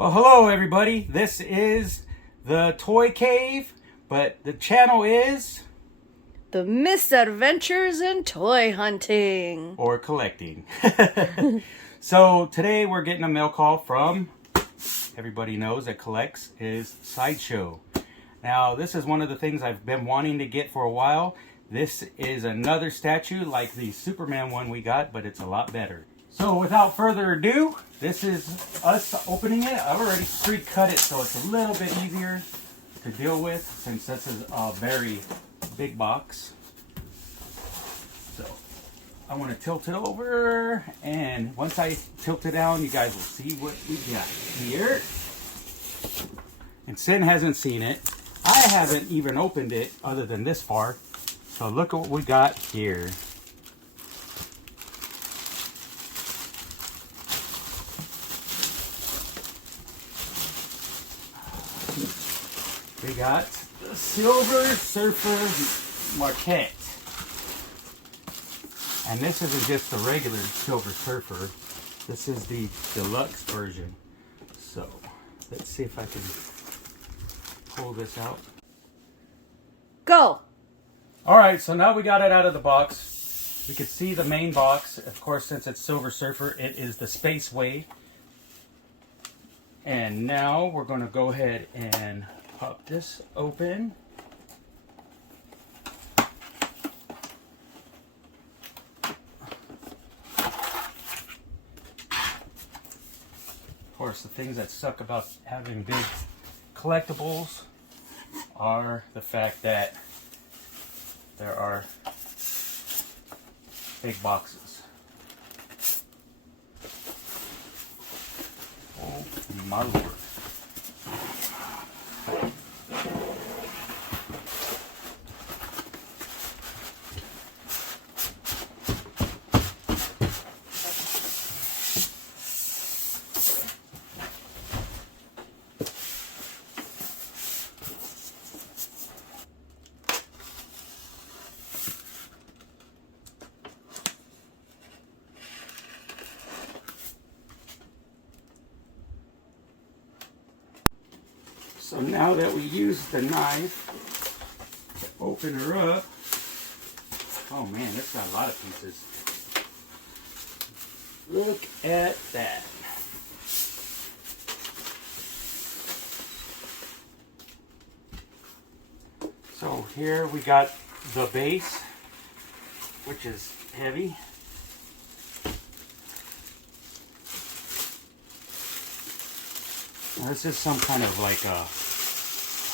Well, hello everybody. This is the Toy Cave, but the channel is... The Misadventures in Toy Hunting. Or collecting. So today we're getting a mail call from, everybody knows that collects, is Sideshow. Now this is one of the things I've been wanting to get for a while. This is another statue like the Superman one we got, but it's a lot better. So without further ado, this is us opening it. I've already pre-cut it so it's a little bit easier to deal with since this is a very big box. So I want to tilt it over, and once I tilt it down, you guys will see what we got here. And Sin hasn't seen it. I haven't even opened it other than this far. So look at what we got here. We got the Silver Surfer Marquette. And this isn't just the regular Silver Surfer. This is the deluxe version. So let's see if I can pull this out. Go! Alright, so now we got it out of the box. We could see the main box. Of course, since it's Silver Surfer, it is the Space Way. And now we're going to go ahead and pop this open. Of course, the things that suck about having big collectibles are the fact that there are big boxes. Oh my lord. So now that we use the knife to open her up, oh man, it's got a lot of pieces. Look at that. So here we got the base, which is heavy. Now, this is some kind of like a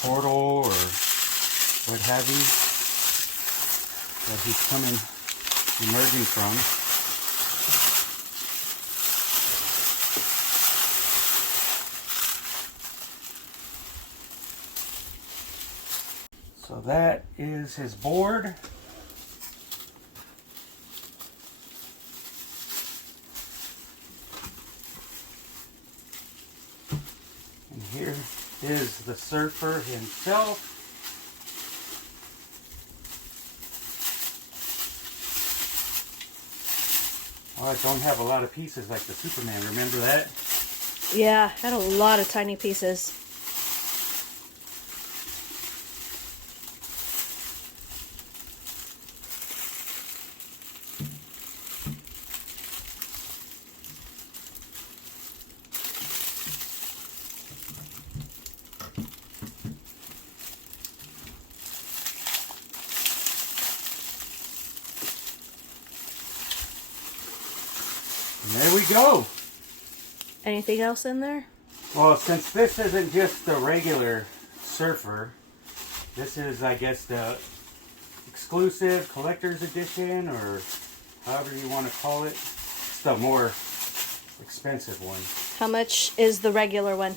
portal or what have you that he's emerging from. So that is his board. And here is the surfer himself. Oh, I don't have a lot of pieces like the Superman, remember that? Yeah, had a lot of tiny pieces. And there we go. Anything else in there? Well, since this isn't just the regular surfer, this is, I guess, the exclusive collector's edition, or however you want to call it. It's the more expensive one. How much is the regular one?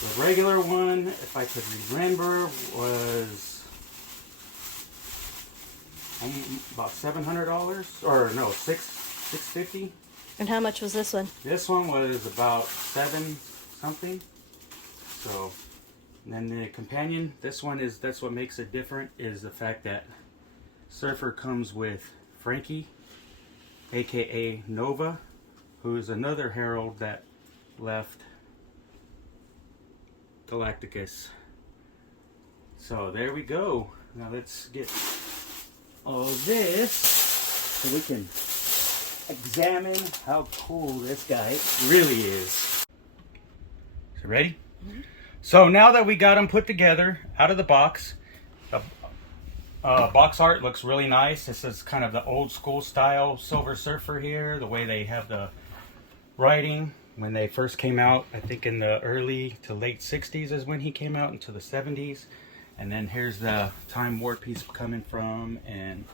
The regular one, if I could remember, was about $700, or no, $650. And how much was this one? This one was about $7 something. So, and then the companion, that's what makes it different, is the fact that Surfer comes with Frankie, aka Nova, who is another herald that left Galacticus. So there we go. Now let's get all this so we can examine how cool this guy really is. So ready? Mm-hmm. So now that we got them put together out of the box, the box art looks really nice. This is kind of the old school style Silver Surfer here, the way they have the writing. When they first came out, I think in the early to late 60s is when he came out, into the 70s. And then here's the Time Warp he's coming from, and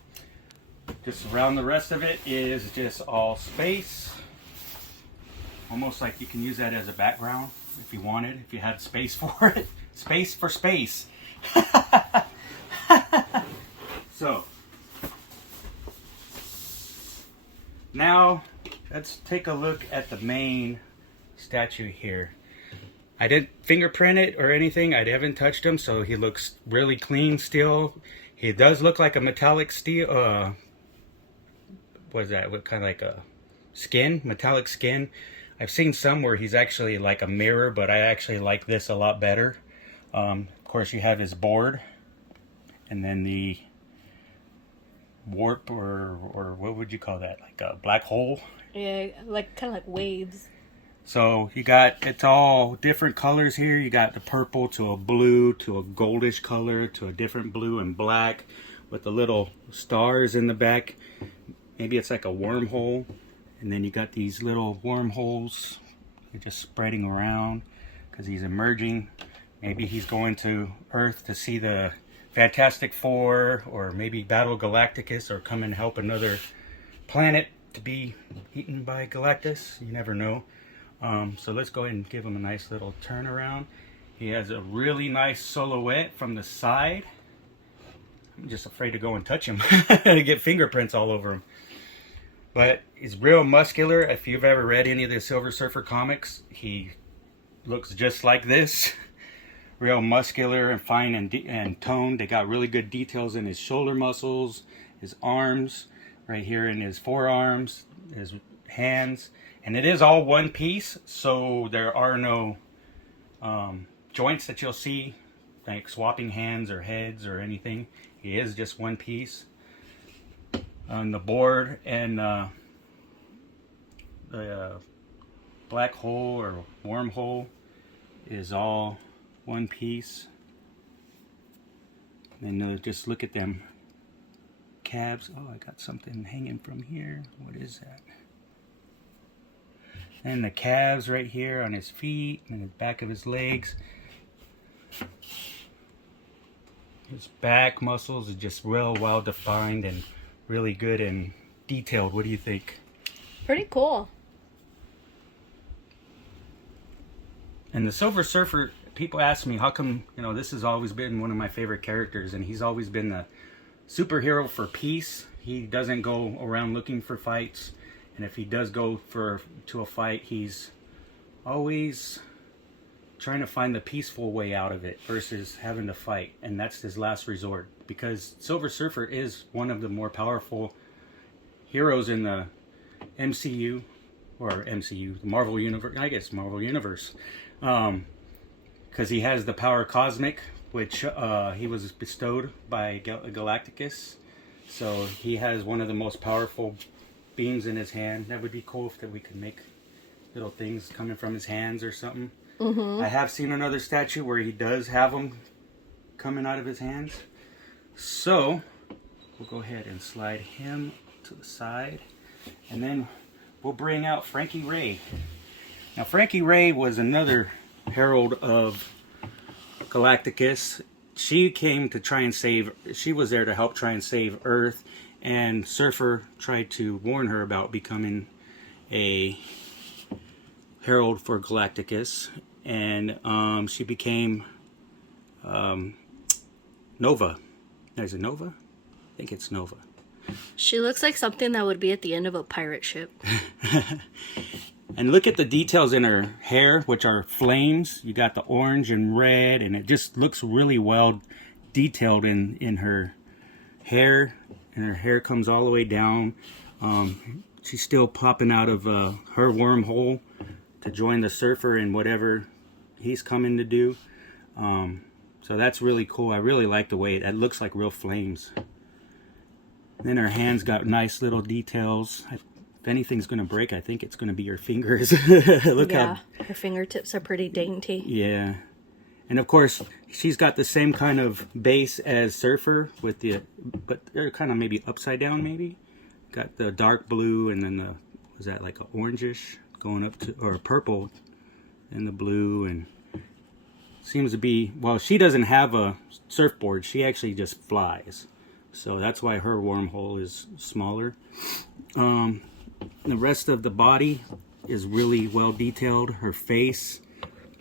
just around the rest of it is just all space. Almost like you can use that as a background if you wanted, if you had space for it. Space for space. So, now let's take a look at the main statue here. I didn't fingerprint it or anything. I haven't touched him, so he looks really clean still. He does look like a metallic steel, what is that? What kind of like a skin? Metallic skin. I've seen some where he's actually like a mirror, but I actually like this a lot better. Of course, you have his board, and then the warp, or what would you call that? Like a black hole? Yeah, like kind of like waves. So you got, it's all different colors here. You got the purple to a blue to a goldish color to a different blue and black with the little stars in the back. Maybe it's like a wormhole. And then you got these little wormholes. They're just spreading around because he's emerging. Maybe he's going to Earth to see the Fantastic Four, or maybe battle Galacticus, or come and help another planet to be eaten by Galactus. You never know. So let's go ahead and give him a nice little turnaround. He has a really nice silhouette from the side. I'm just afraid to go and touch him and get fingerprints all over him. But he's real muscular. If you've ever read any of the Silver Surfer comics, he looks just like this. Real muscular and fine and toned. They got really good details in his shoulder muscles, his arms, right here in his forearms, his hands. And it is all one piece, so there are no joints that you'll see, like swapping hands or heads or anything. He is just one piece. On the board and the black hole or wormhole is all one piece. And just look at them calves. Oh, I got something hanging from here. What is that? And the calves right here on his feet and the back of his legs. His back muscles are just real well defined and really good and detailed. What do you think? Pretty cool. And the Silver Surfer, people ask me, how come, this has always been one of my favorite characters, and he's always been the superhero for peace. He doesn't go around looking for fights. And if he does go to a fight, he's always trying to find the peaceful way out of it versus having to fight. And that's his last resort. Because Silver Surfer is one of the more powerful heroes in the MCU. Or MCU, the Marvel Universe. I guess Marvel Universe. Because he has the power cosmic, which he was bestowed by Galacticus. So he has one of the most powerful beams in his hand. That would be cool if we could make little things coming from his hands or something. Mm-hmm. I have seen another statue where he does have them coming out of his hands. So we'll go ahead and slide him to the side, and then we'll bring out Frankie Ray. Now Frankie Ray was another herald of Galacticus. She came to try and she was there to help try and save Earth. And Surfer tried to warn her about becoming a herald for Galacticus. And she became Nova. Is it Nova? I think it's Nova. She looks like something that would be at the end of a pirate ship. And look at the details in her hair, which are flames. You got the orange and red, and it just looks really well detailed in her hair. And her hair comes all the way down. She's still popping out of her wormhole to join the Surfer in whatever he's coming to do. So that's really cool. I really like the way it looks like real flames. Then her hands got nice little details. If anything's going to break, I think it's going to be her fingers. Look Yeah, how... her fingertips are pretty dainty. Yeah. And of course, she's got the same kind of base as Surfer, with the, but they're kind of maybe upside down maybe. Got the dark blue, and then the, was that like a orangish going up to, or a purple, and the blue, and seems to be, well, she doesn't have a surfboard. She actually just flies. So that's why her wormhole is smaller. The rest of the body is really well detailed. Her face,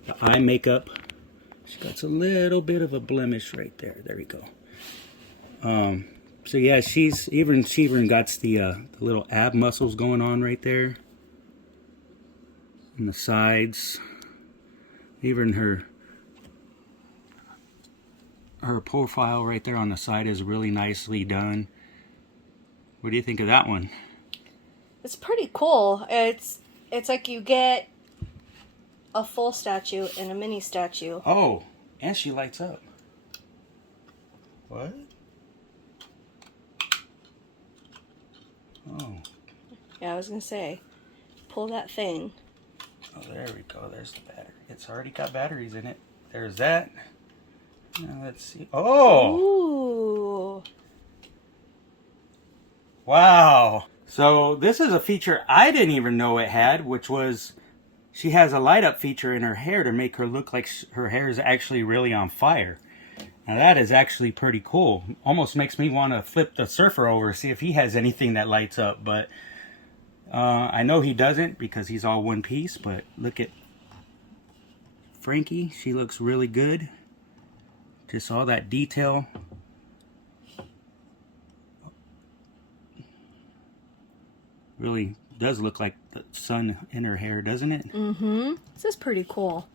the eye makeup. She got a little bit of a blemish right there. There we go. So yeah, she even got the little ab muscles going on right there. On the sides. Even her profile right there on the side is really nicely done. What do you think of that one? It's pretty cool. It's like you get a full statue and a mini statue. Oh, and she lights up. What? Oh. Yeah, I was gonna say, pull that thing. Oh, there we go. There's the battery. It's already got batteries in it. There's that. Now let's see. Oh! Ooh. Wow. So this is a feature I didn't even know it had, which was she has a light up feature in her hair to make her look like her hair is actually really on fire. Now that is actually pretty cool. Almost makes me want to flip the Surfer over, see if he has anything that lights up. But I know he doesn't because he's all one piece. But look at Frankie. She looks really good. Just all that detail. Really does look like the sun in her hair, doesn't it? Mm-hmm. This is pretty cool.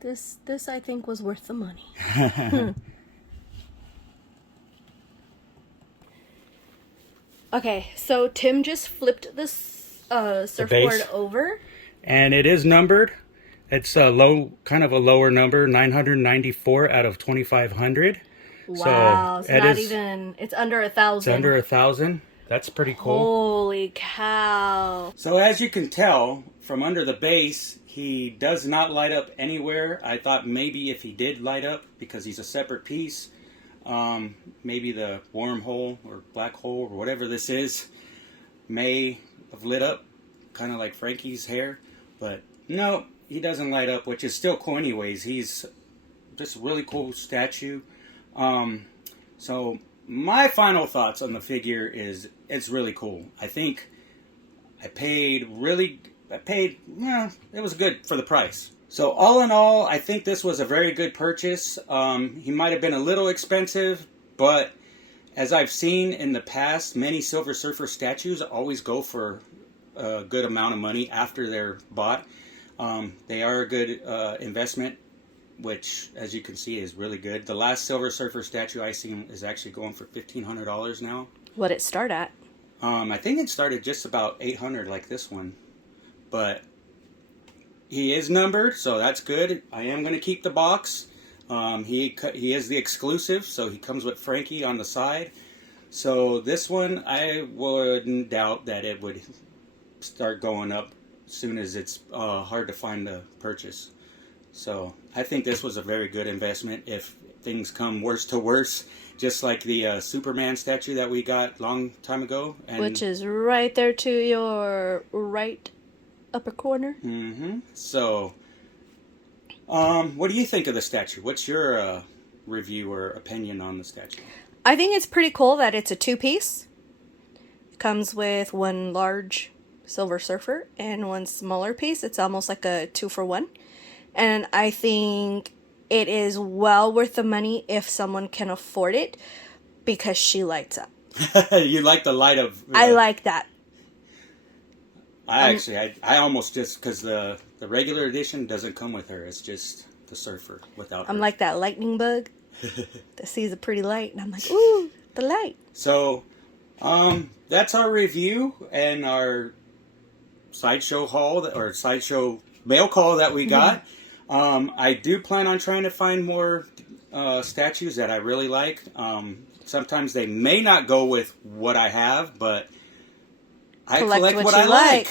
This I think was worth the money. Okay, so Tim just flipped this surfboard over. And it is numbered. It's a low, kind of a lower number, 994 out of 2,500. Wow, so it's not even, it's under 1,000. It's under 1,000. That's pretty cool. Holy cow. So as you can tell, from under the base, he does not light up anywhere. I thought maybe if he did light up, because he's a separate piece, maybe the wormhole or black hole or whatever this is may have lit up, kind of like Frankie's hair. But no, he doesn't light up, which is still cool anyways. He's just a really cool statue. So my final thoughts on the figure is it's really cool. I think I paid, well, it was good for the price. So all in all, I think this was a very good purchase. He might have been a little expensive, but as I've seen in the past, many Silver Surfer statues always go for a good amount of money after they're bought. They are a good investment, which, as you can see, is really good. The last Silver Surfer statue I seen is actually going for $1,500 now. What'd it start at? I think it started just about $800, like this one. But he is numbered, so that's good. I am going to keep the box. He is the exclusive, so he comes with Frankie on the side. So this one, I wouldn't doubt that it would start going up as soon as it's hard to find a purchase. So I think this was a very good investment if things come worse to worse, just like the Superman statue that we got long time ago. And which is right there to your right upper corner. Mm-hmm. So, what do you think of the statue? What's your review or opinion on the statue? I think it's pretty cool that it's a two-piece. It comes with one large Silver Surfer and one smaller piece. It's almost like a 2-for-1. And I think it is well worth the money if someone can afford it, because she lights up. You like the light of... I like that. I almost just... Because the regular edition doesn't come with her. It's just the Surfer without her. I'm like that lightning bug that sees a pretty light. And I'm like, ooh, the light. So, that's our review and our Sideshow haul, or Sideshow mail call that we got. I do plan on trying to find more statues that I really like. Sometimes they may not go with what I have, but I collect what I like.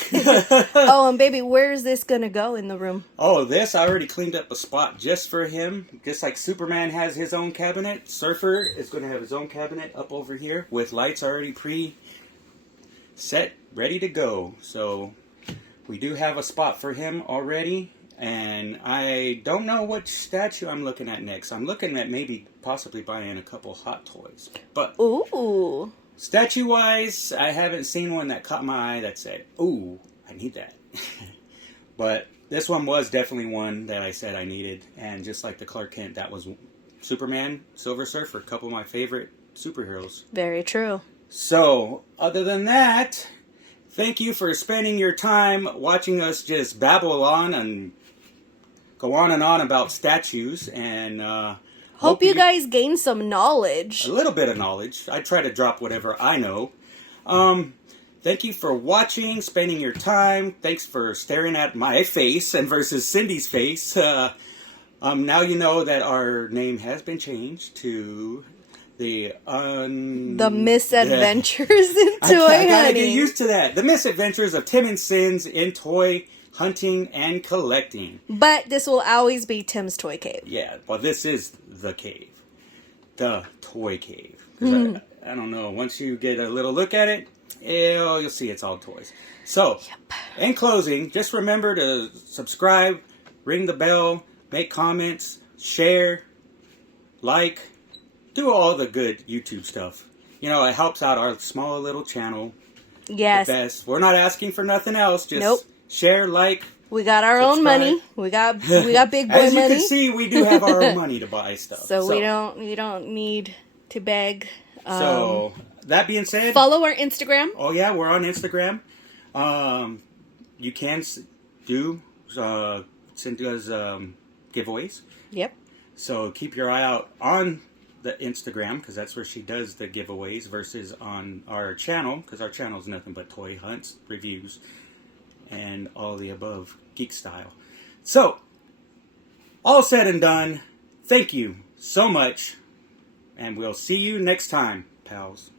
Oh, and baby, where is this gonna go in the room? Oh, this, I already cleaned up a spot just for him. Just like Superman has his own cabinet, Surfer is going to have his own cabinet up over here with lights already pre-set, ready to go. So we do have a spot for him already. And I don't know which statue I'm looking at next. I'm looking at maybe possibly buying a couple Hot Toys. But ooh, statue-wise, I haven't seen one that caught my eye that said, ooh, I need that. But this one was definitely one that I said I needed. And just like the Clark Kent, that was Superman, Silver Surfer, a couple of my favorite superheroes. Very true. So, other than that, thank you for spending your time watching us just babble on and go on and on about statues. And hope you guys gain some knowledge. A little bit of knowledge. I try to drop whatever I know. Thank you for watching, spending your time. Thanks for staring at my face and versus Cindy's face. Now you know that our name has been changed to the Misadventures in Toy I gotta Hunting. get used to that. The Misadventures of Tim and Sins in toy hunting and collecting. But this will always be Tim's Toy Cave. Yeah, well, this is the cave. The toy cave. 'Cause I don't know. Once you get a little look at it, you'll see it's all toys. So, in closing, just remember to subscribe, ring the bell, make comments, share, like, do all the good YouTube stuff. You know, it helps out our small little channel. Yes. The best. We're not asking for nothing else. Just Nope. share, like. We got our own money. We got big boy As you money. can see, we do have our own money to buy stuff. So we don't need to beg. So that being said, Follow our Instagram. oh yeah, we're on Instagram. You can send us giveaways. Yep. So keep your eye out on the Instagram, because that's where she does the giveaways, versus on our channel, because our channel is nothing but toy hunts, reviews, and all the above geek style. So, all said and done, thank you so much, and we'll see you next time, pals.